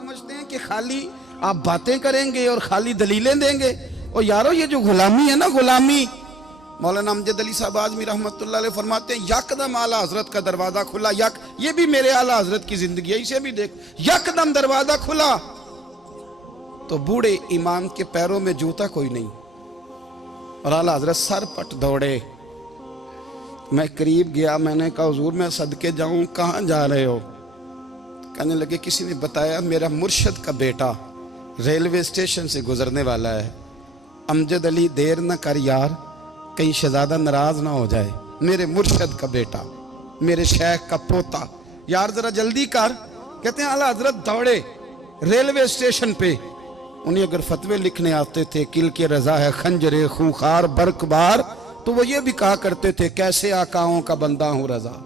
समझते हैं कि खाली आप बातें करेंगे और खाली दलीलें देंगे। और यारो ये जो गुलामी है ना, गुलामी, मौलाना अमजद अली साहब आज़मी रहमतुल्लाह अलैह फरमाते हैं यकदम आला हजरत का दरवाजा खुला। ये भी मेरे आला हजरत की जिंदगी है, इसे भी देख, यकदम दरवाजा खुला तो बूढ़े इमाम के पैरों में जूता कोई नहीं और आला हजरत सर पट दौड़े। मैं करीब गया, मैंने कहा हुजूर मैं सदके जाऊं, कहाँ जा रहे हो? कहने लगे किसी ने बताया मेरा मुर्शद का बेटा रेलवे स्टेशन से गुजरने वाला है। अमजद अली देर न कर यार, कहीं शहजादा नाराज ना हो जाए, मेरे मुर्शद का बेटा, मेरे शेख का पोता, यार जरा जल्दी कर। कहते हैं आला हजरत दौड़े रेलवे स्टेशन पे। उन्हें अगर फतवे लिखने आते थे किल के रजा है खंजरे खूंखार बरकबार, तो वो ये भी कहा करते थे कैसे आकाओं का बंदा हूं रजा,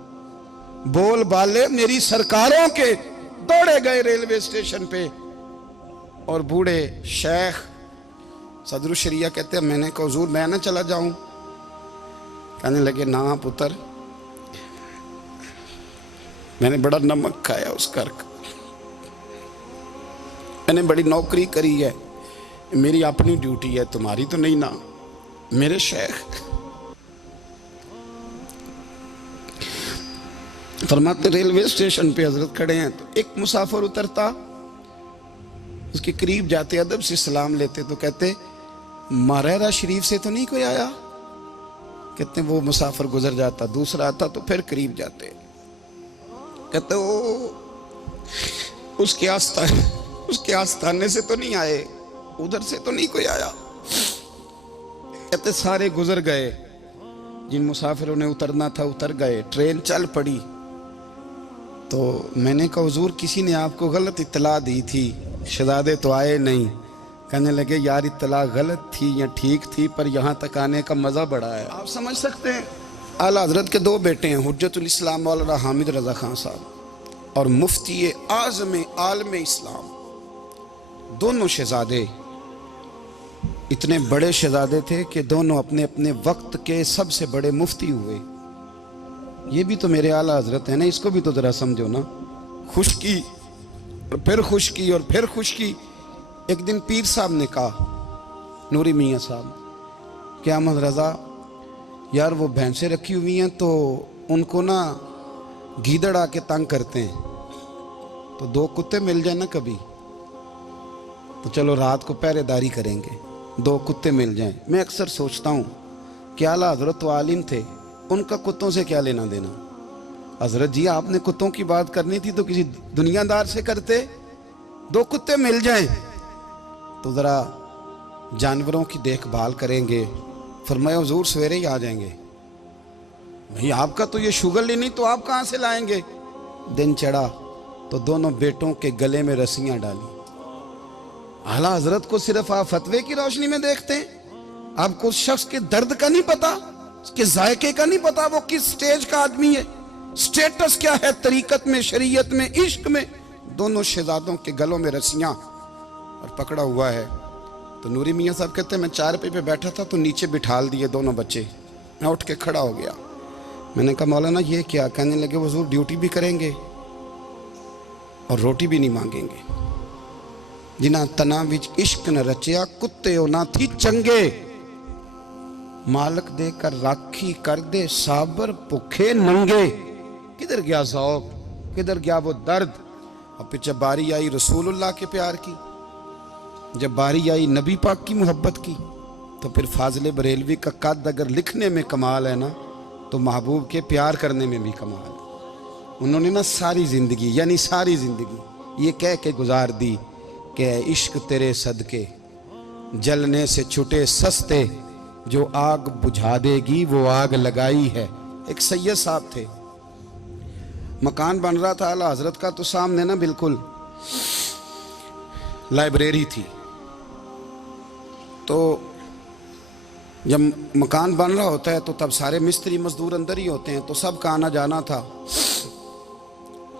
बोल बाले मेरी सरकारों के। दौड़े गए रेलवे स्टेशन पे और बूढ़े शेख सदरुल शरिया कहते हैं मैंने कहा हुजूर मैं ना चला जाऊं? कहने लगे ना पुत्र, मैंने बड़ा नमक खाया उस घर का, मैंने बड़ी नौकरी करी है, मेरी अपनी ड्यूटी है, तुम्हारी तो नहीं ना। मेरे शेख फरमाते रेलवे स्टेशन पे हजरत खड़े हैं तो एक मुसाफिर उतरता, उसके करीब जाते अदब से सलाम लेते तो कहते मारेरा शरीफ से तो नहीं कोई आया? कहते वो मुसाफिर गुजर जाता, दूसरा आता तो फिर करीब जाते, कहते वो उसके आस्थाने से तो नहीं आए, उधर से तो नहीं कोई आया। कहते सारे गुजर गए, जिन मुसाफिरों ने उतरना था उतर गए, ट्रेन चल पड़ी। तो मैंने कहा हुजूर किसी ने आपको गलत इत्तला दी थी, शहजादे तो आए नहीं। कहने लगे यार इत्तला गलत थी या ठीक थी, पर यहाँ तक आने का मज़ा बड़ा है। आप समझ सकते हैं आला हजरत के दो बेटे हैं, हुज्जतुल इस्लाम मौलाना हामिद रजा खान साहब और मुफ्ती आज़म आलम इस्लाम, दोनों शहजादे इतने बड़े शहजादे थे कि दोनों अपने अपने वक्त के सबसे बड़े मुफ्ती हुए। ये भी तो मेरे आला हजरत है ना, इसको भी तो जरा समझो ना। खुशकी और फिर खुशकी और फिर खुशकी। एक दिन पीर साहब ने कहा, नूरी मियाँ साहब, क्या अहमद रजा यार वो भैंसें रखी हुई हैं तो उनको ना गीदड़ आके तंग करते हैं, तो दो कुत्ते मिल जाए ना कभी, तो चलो रात को पहरेदारी करेंगे, दो कुत्ते मिल जाएं। मैं अक्सर सोचता हूँ कि आला हजरत तो आलिम थे, उनका कुत्तों से क्या लेना देना? हजरत जी आपने कुत्तों की बात करनी थी तो किसी दुनियादार से करते, दो कुत्ते मिल जाएं तो ज़रा जानवरों की देखभाल करेंगे। फरमाया हुजूर सवेरे ही आ जाएंगे। भाई आपका तो ये शुगर ही नहीं, तो आप कहाँ से लाएंगे? दिन चढ़ा तो दोनों बेटों के गले में रस्सियाँ डाली। आला हजरत को सिर्फ आप फतवे की रोशनी में देखते हैं, आपको उस शख्स के दर्द का नहीं पता, उसके जायके का नहीं पता, वो किस स्टेज का आदमी है, स्टेटस क्या है तरीकत में, शरीयत में, इश्क में। दोनों शहजादों के गलों में रस्सियाँ और पकड़ा हुआ है। तो नूरी मियाँ साहब कहते हैं मैं चारपाई पे बैठा था तो नीचे बिठाल दिए दोनों बच्चे। मैं उठ के खड़ा हो गया, मैंने कहा मौलाना ये क्या? कहने लगे हुजूर ड्यूटी भी करेंगे और रोटी भी नहीं मांगेंगे। जिन्हां तना विच इश्क न रचिया कुत्ते ना थी चंगे, मालक दे कर राखी कर दे साबर भुखे नंगे। किधर गया ज़ौक़, किधर गया वो दर्द? और पीछे बारी आई रसूलुल्लाह के प्यार की, जब बारी आई नबी पाक की मोहब्बत की, तो फिर फाजिल बरेलवी का कद अगर लिखने में कमाल है ना, तो महबूब के प्यार करने में भी कमाल है। उन्होंने ना सारी ज़िंदगी यानी सारी ज़िंदगी ये कह के गुजार दी कि इश्क तेरे सदके जलने से छुटे सस्ते, जो आग बुझा देगी वो आग लगाई है। एक सैयद साहब थे, मकान बन रहा था आला हजरत का, तो सामने ना बिल्कुल लाइब्रेरी थी। तो जब मकान बन रहा होता है तो तब सारे मिस्त्री मजदूर अंदर ही होते हैं, तो सब का आना जाना था,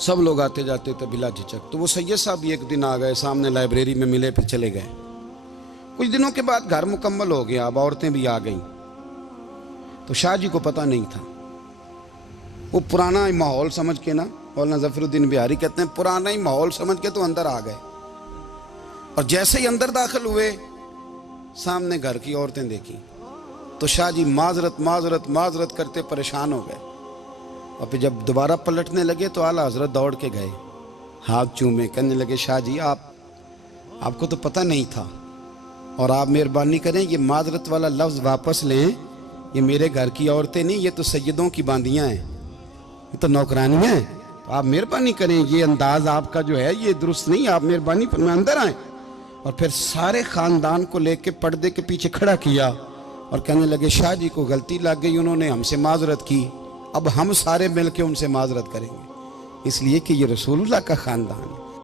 सब लोग आते जाते थे बिला झिझक। तो वो सैयद साहब भी एक दिन आ गए, सामने लाइब्रेरी में मिले, फिर चले गए। कुछ दिनों के बाद घर मुकम्मल हो गया, अब औरतें भी आ गईं। तो शाह जी को पता नहीं था, वो पुराना ही माहौल समझ के ना, मौलाना ज़फ़रुद्दीन बिहारी कहते हैं पुराना ही माहौल समझ के तो अंदर आ गए। और जैसे ही अंदर दाखिल हुए, सामने घर की औरतें देखी तो शाह जी माजरत माजरत माजरत करते परेशान हो गए। और फिर जब दोबारा पलटने लगे तो आला हजरत दौड़ के गए, हाथ चूमे, कहने लगे शाह जी आपको तो पता नहीं था, और आप मेहरबानी करें ये माजरत वाला लफ्ज़ वापस लें, ये मेरे घर की औरतें नहीं, ये तो सैयदों की बांदियाँ हैं, ये तो नौकरानियाँ हैं, तो आप मेहरबानी करें, ये अंदाज आपका जो है ये दुरुस्त नहीं, आप मेहरबानी फरमाएं अंदर आए। और फिर सारे ख़ानदान को लेके पर्दे के पीछे खड़ा किया और कहने लगे शाह जी को गलती लग गई, उन्होंने हमसे माजरत की, अब हम सारे मिल के उनसे माजरत करेंगे, इसलिए कि ये रसूलुल्लाह का ख़ानदान है।